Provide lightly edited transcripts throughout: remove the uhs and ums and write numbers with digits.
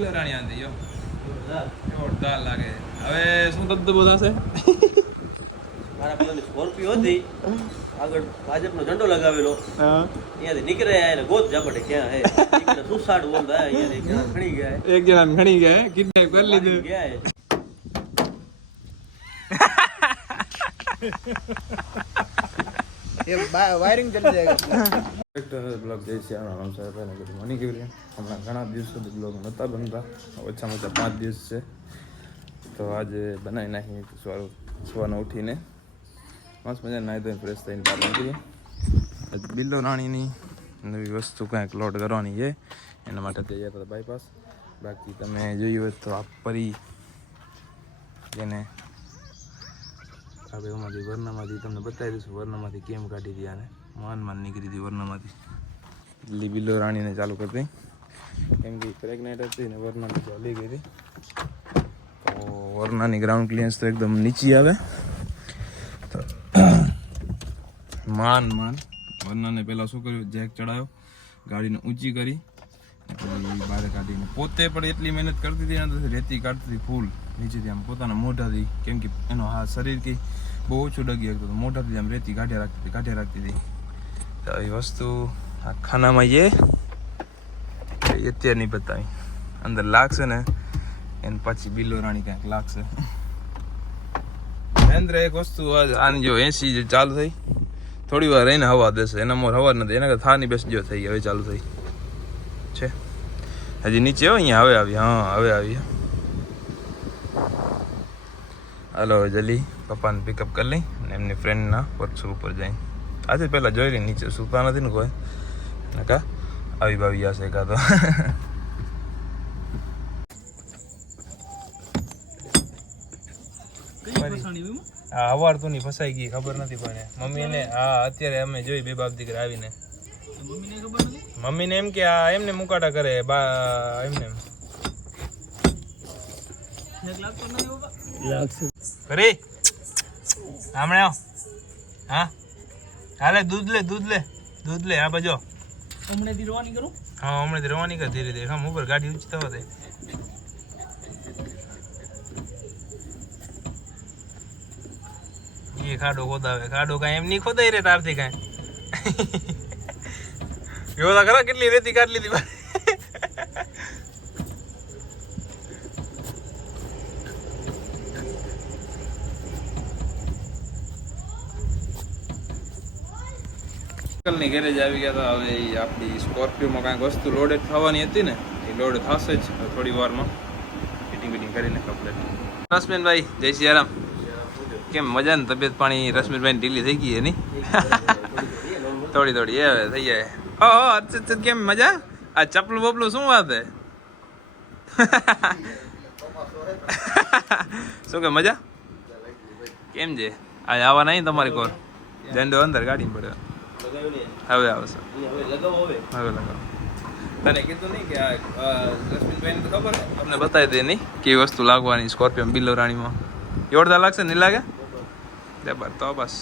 રાણી આંધી યો જોરદાર લાગે. હવે શું ધબધબો થશે? મારા પેલાની સ્કોર્પિયો હતી, આગળ ભાજપનો ઝંડો લગાવેલો, અહીંયાથી નીકળે આને ગોત ઝાપટે ક્યાં હે નીકળે સુસાડ બોલતા અહીંયાથી એક જણા ખણી ગયા, એક જણાને ખણી ગયા, કિડનેપ કરી લીધું ગયા ये वायरिंग चल जाएगा. બ્લોગ જઈ છે મની કેવી રીતે હમણાં ઘણા દિવસો બ્લોગ નહોતા બનતા, ઓછામાં ઓછા 5 દિવસ છે. તો આજે બનાવી નાખી સવારમાં ઉઠીને મસ્ત મજા નાહી ધોઈને ફ્રેશ થઈને બહાર નીકળીએ. બિલ્લો રાણીની નવી વસ્તુ કાંઈક લોડ કરવાની છે, એના માટે તૈયાર હતા બાયપાસ. બાકી તમે જોયું હોય તો આ પરી જેને આપણે એમાંથી વરનામાંથી તમને બતાવી દઈશું, વરનામાંથી કેમ કાઢી હતી આને, માન નીકળી હતી વરનામાંથી. એટલી બિલ્લો રાણીને ચાલુ કરી દઈ કેમ કે પ્રેગ્નેન્ટ હતી ને વરનાની ચાલી ગઈ હતી. તો વરનાની ગ્રાઉન્ડ ક્લિયરન્સ તો એકદમ નીચી આવે. તો માન વરનાને પહેલાં શું કર્યું, જેક ચડાવ્યો, ગાડીને ઊંચી કરી બહાર કાઢીને પોતે પણ એટલી મહેનત કરતી હતી ને, રેતી કાઢતી હતી ફૂલ નીચેથી આમ પોતાના મોઢાથી, કેમ કે એનો હા શરીર કંઈ બહુ ઓછું ડગી શકતું તો મોઢાથી આમ રેતી કાઢ્યા રાખતી હતી. તો એ વસ્તુ આ ખાનામાં એ અત્યારે નહીં બતાવી, અંદર લાગશે ને એને પછી બિલ્લો રાણી ક્યાંક લાગશે. મહેન્દ્ર એક વસ્તુ આની જો 80 જે ચાલુ થઈ, થોડી વાર રહીને હવા દેશે, એના મોર હવા નથી, એના કરતા થાની બેસ જો થઈ હવે ચાલુ થઈ છે. હજી નીચે હો, અહીંયા હવે આવી, હા હવે આવી. હાલો જલ્દી પપ્પાને પિકઅપ કરી લઈ અને એમની ફ્રેન્ડના વર્કશોપ ઉપર જઈ. આજે પહેલાં જોઈ લઈ, નીચે સૂતા નથી ને કોઈ, કા આવી બાવી જશે કાં તો. હા અવાર તું ની ફસાઈ ગઈ, ખબર નથી પણ મમ્મીને. હા અત્યારે અમે જોઈ બે બાપ દીકરા આવીને, મમ્મીને એમ કે આ એમને મુકાટા કરે બા, એમને ખરી હમણાં આવ. હા હાલે દૂધ લે આ બાજુ હમણાંથી રવાની કરું. હા હમણાં રવાની કર ધીરે ધીરે, હમ ઉપર ગાડી ઊંચી થવા દે. એ ખાડો ખોદાવે, ખાડો કાંઈ એમ નહીં ખોદાય રે તારથી કાંઈ. એવો ખરા કેટલી રેતી કાઢી લીધી. ની ગેરેજ આવી ગયા હતા. હવે આપણી સ્કોર્પિયોમાં કાંઈક વસ્તુ લોડેડ થવાની હતી ને, એ લોડ થશે જ થોડી વારમાં, ફિટિંગ કરીને કમ્પ્લીટ. રશ્મિનભાઈ જય સિયારામ, કેમ મજા ને તબિયત પાણી? રશ્મિનભાઈ ઢીલી થઈ ગઈ એની થોડી એ હવે થઈ જાય. હો અચ્છા કેમ મજા? આ ચપલું બપલું શું વાત હે? શું કે મજા કેમ છે? આ આવા નહીં તમારી કોર દંડો અંદર ગાડી પડે. હવે આવશે, હવે લગાવો. તને કીધું નહીં કે આ રશ્મિનભાઈને તો ખબર છે, તમને બતાવી દે નહીં કેવી વસ્તુ લાગવાની સ્કોર્પિયો બિલ્લો રાણીમાં. જોરદાર લાગશે નહીં લાગે? જબર. તો બસ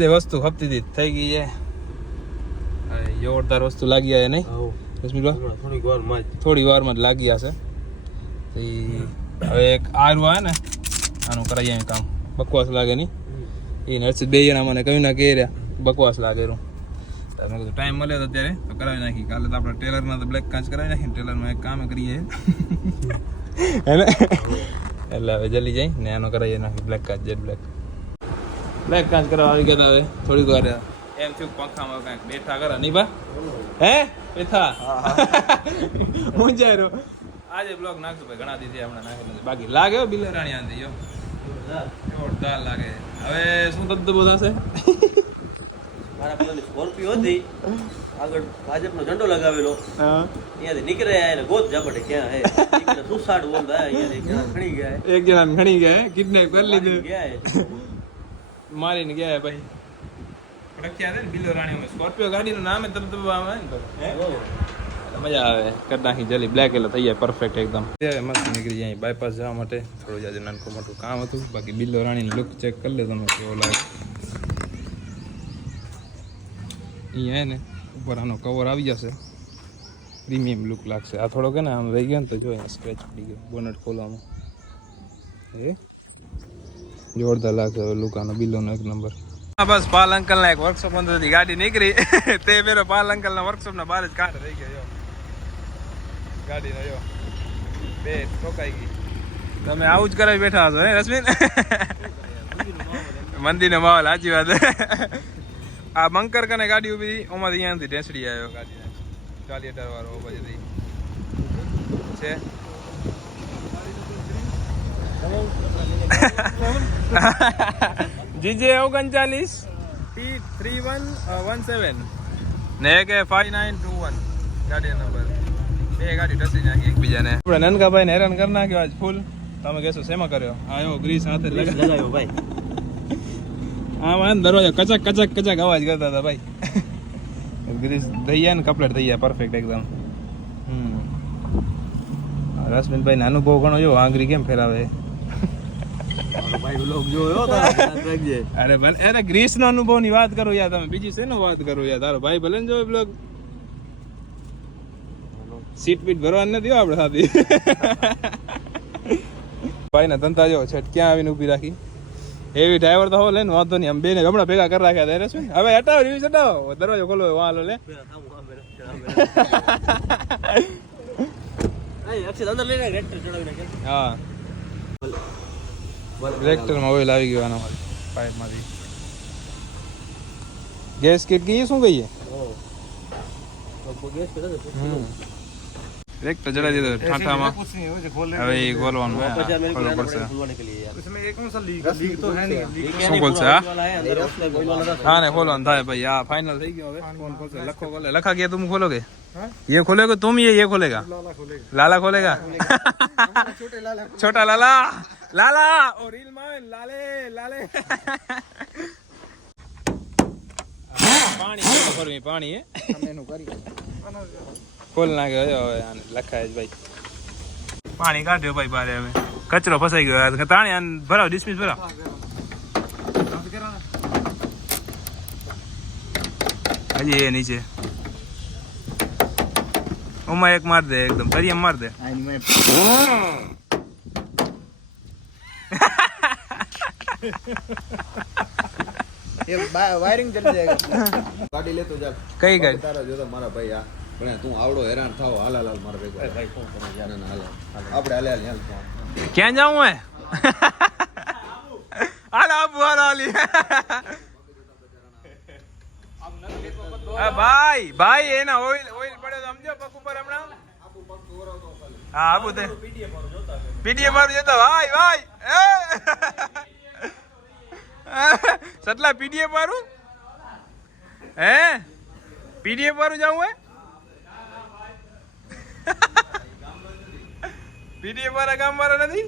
જે વસ્તુ ખપતી હતી થઈ ગઈ છે, જોરદાર વસ્તુ લાગી જાય નહીં રશ્મિનભાઈ? થોડી વારમાં જ લાગી જશે. હવે એક આરું આવે ને આનું કરાવી જાય કામ, બકવાસ લાગે નહીં એ નર્સિત બે જણા મને કહ્યું ના કે રહ્યા બકવાસ લાગે એનું. તમે કીધું ટાઈમ મળે તો અત્યારે તો કરાવી નાખી. કાલે તો આપણે ટેલરમાં તો બ્લેક કાચ કરાવી નાખીને ટેલરમાં એક કામ કરીએ હે ને, એટલે હવે જલ્દી જઈ ને એનો કરાવી નાખી બ્લેક કાચ, જેટ બ્લેક કાચ કરાવવા આવી ગયા. હવે થોડીક વાર એમ થયું પંખામાં કાંઈક બેઠા કરે નહીં બા હે બેઠા હું જાય રહ્યો. આજે બ્લોગ નાખજો ભાઈ, ઘણા દીધી હમણાં નાખેલું બાકી લાગે બિલ્લો રાણી આંધી યો જોરદાર લાગે. હવે શું ધબધબો થશે? મારા પેલાની સ્કોર્પિયો હતી, આગળ ભાજપનો ઝંડો લગાવેલો, અહીંયાથી નીકળે આને ગોત ઝાપટે ક્યાં હે નીકળે સુસાડ બોલતા અહીંયાથી એક જણા ખણી ગયા, એક જણાને ખણી ગયા, કિડનેપ કરી લીધું, ગયા મારીને ગયા ભાઈ. પ્રખ્યાત છે ને બિલ્લો રાણી. સ્કોર્પિયો ગાડીનું નામ ધબધબો આવે ને તો મજા આવે. કરી નાખી જલ્દી બ્લેક એટલે થઈ જાય પરફેક્ટ એકદમ. મસ્ત નીકળી જાય બાયપાસ જવા માટે. થોડું જાજુ નાનકું મોટું કામ હતું. બાકી બિલ્લો રાણીનો લુક ચેક કરી લે તમે કેવો લાગે. અહીંયા હે ને ઉપર આનો કવર આવી જશે, પ્રીમિયમ લુક લાગશે. આ થોડો કે ને આમ રહી ગયો ને તો જો અહીંયા સ્ક્રેચ પડી ગયો બોનટ ખોલવામાં. એ જોરદાર લાગશે હવે લુક આનો, બિલોનો એક નંબર. હા બસ પાલ અંકલના એક વર્કશોપ અંદરથી ગાડી નીકળી તે પેલો પાલ અંકલના વર્કશોપના બહાર જ કાઢ રહી ગયો ગાડીનો. જો બે ઠોકાઈ ગઈ. તમે આવું જ કરાવી બેઠા છો હે રશ્મિન? મંદિરનો માહોલ, સાચી વાત. આ બંકર કને ગાડી ઉભી ઓમાંથી અહીંયાથી ઢેસડી આવ્યો ગાડી 48 વાળો પછી છે. જીજે 39 T3117 ને કે 5921 ગાડી નંબર. બે ગાડી ઢસી નાખી એકબીજાને. આપણે નનકાભાઈને હેરાન કરી નાખ્યો આજ ફૂલ. તમે કહેશો શેમાં કર્યો? આયો ગ્રીસ હાથે લગાવ્યો ભાઈ. આમાં દરવાજો કચક કચક કચક અવાજ કરતા હતા ભાઈ. ગ્રીસ થઈ ગયા ને કપલેટ થઈ ગયા પરફેક્ટ એકદમ. રશ્મિનભાઈ ને અનુભવ ઘણો જો આંગળી કેમ ફેરાવે. અરે ભલે અરે ગ્રીસ નો અનુભવ ની વાત કરો યાર તમે, બીજી શેનો વાત કરો યાર. તારો ભાઈ ભલે ને જો બ્લોગ સીટ પીટ ભરવા નથી હો આપણે સાથે. ભાઈ ના ધંધા જો છે ક્યાં આવીને ઉભી રાખી. એવી ડ્રાઈવર તો હો લે ને વાંધો નહીં. આમ બે ને હમણાં ભેગા કરી રાખ્યા ત્યારે શું. હવે હટાવો રિવ્યુ હટાવો, દરવાજો ખોલો વાલો લે. હા ટ્રેક્ટરમાં ઓઇલ આવી ગયો આના પાઇપમાંથી. ગેસ કીટ કહીએ શું કહીએ? ટ્રેક્ટર ચડાવી દીધો ઠાઠામાં. હવે એ ખોલવાનું ખોલવું પડશે. શું ખોલશે? હા ને ખોલવાનું થાય ભાઈ. હા ફાઇનલ થઈ ગયો. હવે કોણ ખોલશે? લખો ખોલે. લખા ગયા तुम खोलोगे? ये खोलेगा तुम? ये खोलेगा? लाला खोलेगा? छोटा लाला लाला और रील में लाले लाले. પાણી પાણી હે ખોલ નાખ્યો હવે આને લખાય જ ભાઈ. પાણી કાઢ્યો ભાઈ બારે. હવે કચરો ફસાઈ ગયો. તાણી આને ભરાવ, ડિસ્મિસ ભરાવ. હજી એ નીચે ઓમાં એક માર દે, એકદમ તરિયમ માર દે. ये वायरिंग चल जाएगा. ગાડી લેતો જા. કઈ ગાડી? તારા જોતા મારા ભાઈ આ પણ તું આવડો હેરાન થાવ. હાલ હાલ હાલ મારા ભેગો. ભાઈ ફોન કરો યાર. ના ના હાલ આપણે હાલ હાલ હાલ. ક્યાં જાઉં હે? હાલ આબુ હાલ હાલી. ભાઈ ભાઈ એના ઓઇલ ઓઇલ પડે તો સમજો પગ ઉપર હમણાં. હા આબુ દે પીડીએફ મારું જતો ભાઈ ભાઈ. સટલા પીડીએફ મારું હે? પીડીએફ મારું જાઉં હે? પીડીએફ વાળા ગામ વાળા નથી.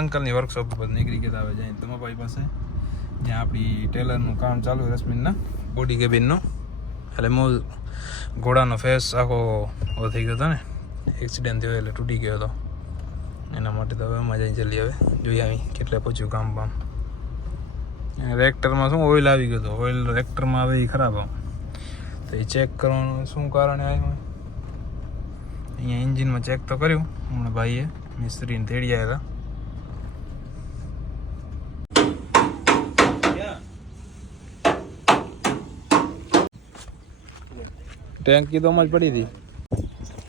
અંકલની વર્કશોપ ઉપર નીકળી ગયા હવે જાય તમારા ભાઈ પાસે, જ્યાં આપણી ટેલરનું કામ ચાલુ રશ્મિનના બોડી કેબિનનું. એટલે મૂળ ઘોડાનો ફેસ આખો થઈ ગયો હતો ને, એક્સિડન્ટ થયો એટલે તૂટી ગયો હતો. એના માટે તો હવે એમાં જઈ જલ્દી હવે જોઈએ આવી કેટલે પહોંચ્યું કામ બામ. રેક્ટરમાં શું ઓઇલ આવી ગયો હતો, ઓઇલ રેક્ટરમાં આવે એ ખરાબ આમ તો એ ચેક કરવાનું શું કારણે આવ્યું. અહીંયા એન્જિનમાં ચેક તો કર્યું હમણાં ભાઈએ મિસ્ત્રીને તેડી આવ્યા હતા. ટેન્કી તો જ પડી હતી,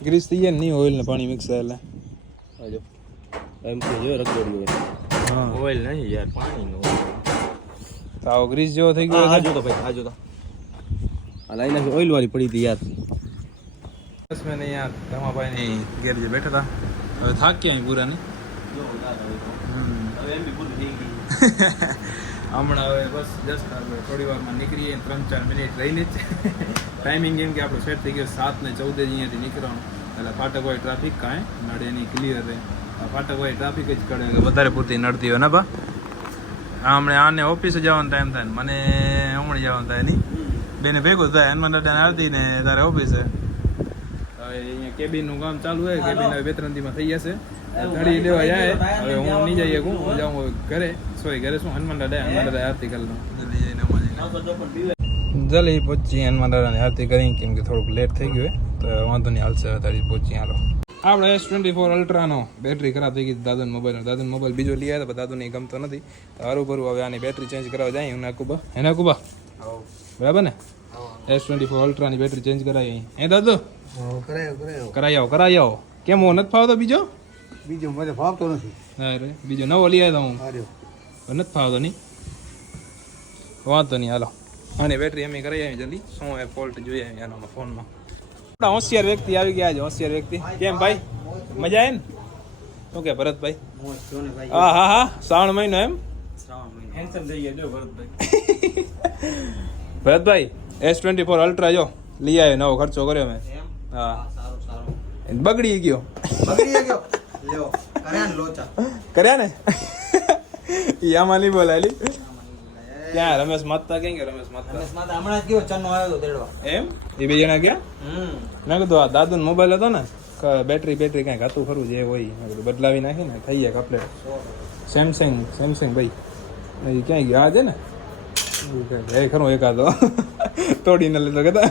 ગ્રીસ થઈ જાય ને નહીં ઓઇલ ને પાણી મિક્સ થાય એટલે એમ કે જો રગડ્યું હોય. હા ઓઇલ નહીં યાર, પાણીનો આવો ગ્રીસ જેવો થઈ ગયો. આ જોતો ભાઈ, આ જોતો આ લાઈન આખી ઓઇલ વાળી પડી હતી યાર. બસ મેં યાર રમાભાઈની ઘેર જે બેઠા હતા, હવે થાક્યા અહીં પૂરા ને. હવે એમ બી પૂરી થઈ ગઈ. હમણાં હવે બસ જસ્ટ થોડી વારમાં નીકળીએ, 3-4 મિનિટ રહીને જ ટાઈમિંગ એમ કે આપણું સેટ થઈ ગયો 7:14 અહીંયાથી નીકળવાનું. એટલે ફાટક હોય ટ્રાફિક કાંઈ નડે નહીં, ક્લિયર રહે. ફાટક હોય ટ્રાફિક જ કરે, વધારે પૂરતી નડતી હોય ને બા. હમણાં આને ઓફિસે જવાનો ટાઈમ થાય ને મને હમણાં જવાનું થાય નહીં, બેને ભેગું થાય. હનુમાન દાદાને આવતી ને તારે ઓફિસે. હવે અહીંયા કેબિનનું કામ ચાલુ છે. કેબિન હવે 2-3 દીમાં થઈ જશે. ગાડી લેવા જાય હવે હું નહીં જઈએ હું જાઉં ઘરે. ઘરે શું હનુમાન દાદા આરતી કરી લઉં. જલ્દી પહોંચી હનુમાન દાદાની આરતી કરી કેમ કે થોડુંક લેટ થઈ ગયું તો વાંધો નહીં હાલશે. તારી પહોંચી હાલો. આપણે S24 અલ્ટ્રાનો બેટરી ખરાબ થઈ ગઈ દાદાનો મોબાઈલ બીજો લઈ આવ્યા પણ દાદુને ગમતો નથી. તો હારું ભરું હવે આની બેટરી ચેન્જ કરાવવા જાય હું નાકુબા હે નાકુબા બરાબર ને S24 અલ્ટ્રાની બેટરી ચેન્જ કરાવી હે દાદુ કરાવી આવો કેમ હું નથી ફાવતો બીજો મને ફાવતો નથી. અરે બીજો નવો લઈ આવ્યો હું નથી ફાવતો નહીં વાંધો નહીં હાલો અને બેટરી એમ કરાવી આવી જલ્દી શું એ ફોલ્ટ જોઈએ એનો ફોનમાં. હોશિયાર વ્યક્તિ આવી ગયા છે. હોશિયાર વ્યક્તિ કેમ ભાઈ મજા આવે ને શું કે ભરતભાઈ? હા હા હા શ્રાવણ મહિનો એમ હેન્ડસમ થઈ ગયા જો ભરતભાઈ. ભરતભાઈ S24 અલ્ટ્રા જો લઈ આવ્યો નવો ખર્ચો કર્યો મેં. હા બગડી ગયો કર્યા ને ઈ આમાં નહીં બોલાયેલી. ક્યાં રમેશ માતા કેમ કે રમેશ માતા હમણાં કયો ચન્નો આવ્યો તેડવા એમ એ બે જણા ગયા. મેં કીધું આ દાદુનો મોબાઈલ હતો ને બેટરી કઈ ઘાતું ખરું જે હોય મેં કીધું બદલાવી નાખી ને થઈ જાય કપલેટ. સેમસંગ ભાઈ એ ક્યાંય ગયા છે ને એ ખરું એકાદો તોડીને લીધો કહેતા